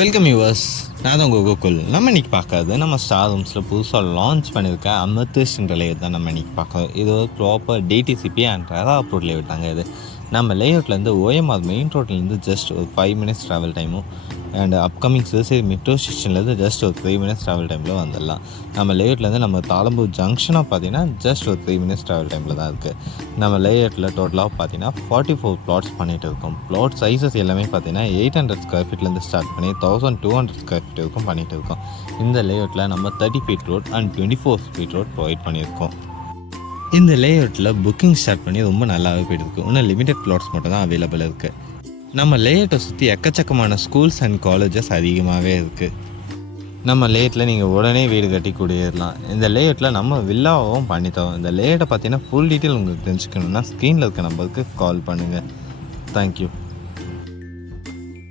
Welcome viewers. நான் தான் உங்கள் கோகுல். நம்ம இன்றைக்கி பார்க்கறது நம்ம ஸ்டார் ஹோம்ஸில் புதுசாக லான்ச் பண்ணியிருக்க அமெத்திஸ்ட்ன்ற லேஅவுட் தான் நம்ம இன்றைக்கி பார்க்குறோம். இது ஒரு proper DTCP and RERA approved layout தாங்க. இது நம்ம லேஅவுட்லேருந்து ஓஎம்ஆர் மெயின் ரோட்லேருந்து ஜஸ்ட் ஒரு 5 மினிட்ஸ் ட்ராவல் டைமும் அண்ட் அப்கமிங் சிறுசேரி மெட்ரோ ஸ்டேஷன்லேருந்து ஜஸ்ட் ஒரு 3 மினிட்ஸ் ட்ராவல் டைமில் வந்துடலாம். நம்ம லேஅவுட்லேருந்து நம்ம தாளம்பூர் ஜங்ஷனாக பார்த்தீங்கன்னா ஜஸ்ட் ஒரு 3 மினிட்ஸ் ட்ராவல் டைமில் தான் இருக்குது. நம்ம லேஅவுட்டில் டோட்டலாக பார்த்தீங்கன்னா 44 பிளாட்ஸ் பண்ணிகிட்டு இருக்கோம். பிளாட் சைஸஸ் எல்லாமே பார்த்தீங்கன்னா 800 ஸ்கொயர் ஃபீட்லேருந்து ஸ்டார்ட் பண்ணி 1200 ஸ்கொயர் ஃபீட் வரைக்கும் பண்ணிகிட்டு இருக்கோம். இந்த லேஅவுட்டில் நம்ம 30 feet road and 24 feet road provide பண்ணியிருக்கோம். இந்த லேஅவுட்டில் புக்கிங் ஸ்டார்ட் பண்ணி ரொம்ப நல்லாவே போயிட்டுருக்கு. இன்னும் லிமிடெட் பிளாட்ஸ் மட்டும் தான் அவைலபிள் இருக்குது. நம்ம லேஅவுட்டை சுற்றி எக்கச்சக்கமான ஸ்கூல்ஸ் அண்ட் காலேஜஸ் அதிகமாகவே இருக்குது. நம்ம லேஅவுட்டில் நீங்கள் உடனே வீடு கட்டி குடியேறலாம். இந்த லேஅவுட்டில் நம்ம வில்லாவும் பண்ணித்தரோம். இந்த லேஅவுட்டை பார்த்தீங்கன்னா ஃபுல் டீட்டெயில் உங்களுக்கு தெரிஞ்சுக்கணுன்னா ஸ்க்ரீனில் இருக்க நம்பருக்கு கால் பண்ணுங்கள். தேங்க்யூ.